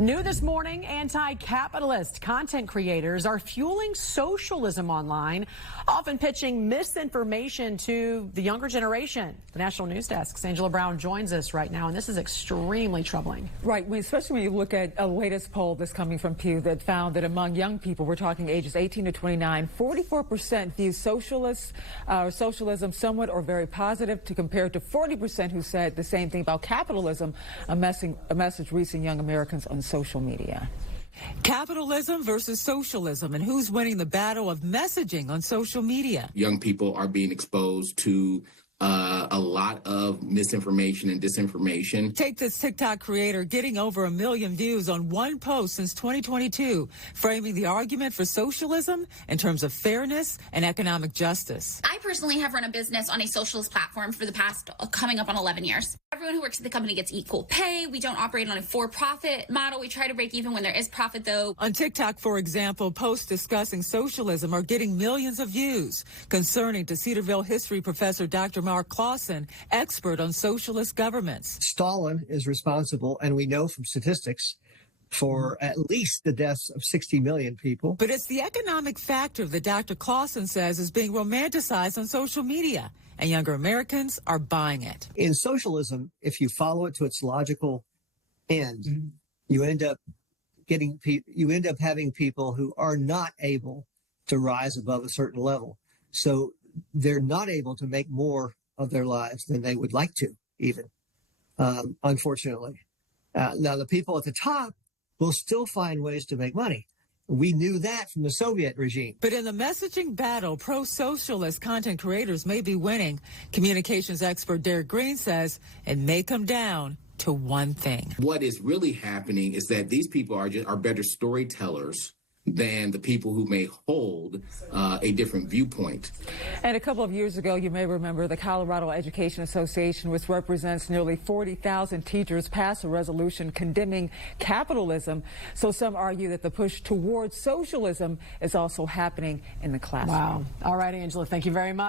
New this morning, anti-capitalist content creators are fueling socialism online, often pitching misinformation to the younger generation. The National News Desk's Angela Brown joins us right now, and this is extremely troubling. Right, especially when you look at a latest poll that's coming from Pew that found that among young people, we're talking ages 18 to 29, 44% view socialism somewhat or very positive, to compare to 40% who said the same thing about capitalism, a message reaching young Americans on social media. Capitalism versus socialism, and who's winning the battle of messaging on social media? Young people are being exposed to a lot of misinformation and disinformation. Take this TikTok creator getting over 1 million views on one post since 2022, framing the argument for socialism in terms of fairness and economic justice. I personally have run a business on a socialist platform for the past coming up on 11 years. Everyone who works at the company gets equal pay. We don't operate on a for-profit model. We try to break even when there is profit, though. On TikTok, for example, posts discussing socialism are getting millions of views. Concerning to Cedarville history professor Dr. Mark Clausen, expert on socialist governments. Stalin is responsible, and we know from statistics, for at least the deaths of 60 million people. But it's the economic factor that Dr. Clausen says is being romanticized on social media, and younger Americans are buying it. In socialism, if you follow it to its logical end, you end up having people who are not able to rise above a certain level. So they're not able to make more of their lives than they would like to, even, unfortunately. Now, the people at the top will still find ways to make money. We knew that from the Soviet regime. But in the messaging battle, pro-socialist content creators may be winning. Communications expert Derek Green says it may come down to one thing. What is really happening is that these people are better storytellers than the people who may hold a different viewpoint. And a couple of years ago, you may remember the Colorado Education Association, which represents nearly 40,000 teachers, passed a resolution condemning capitalism. So some argue that the push towards socialism is also happening in the classroom. Wow. All right, Angela, thank you very much.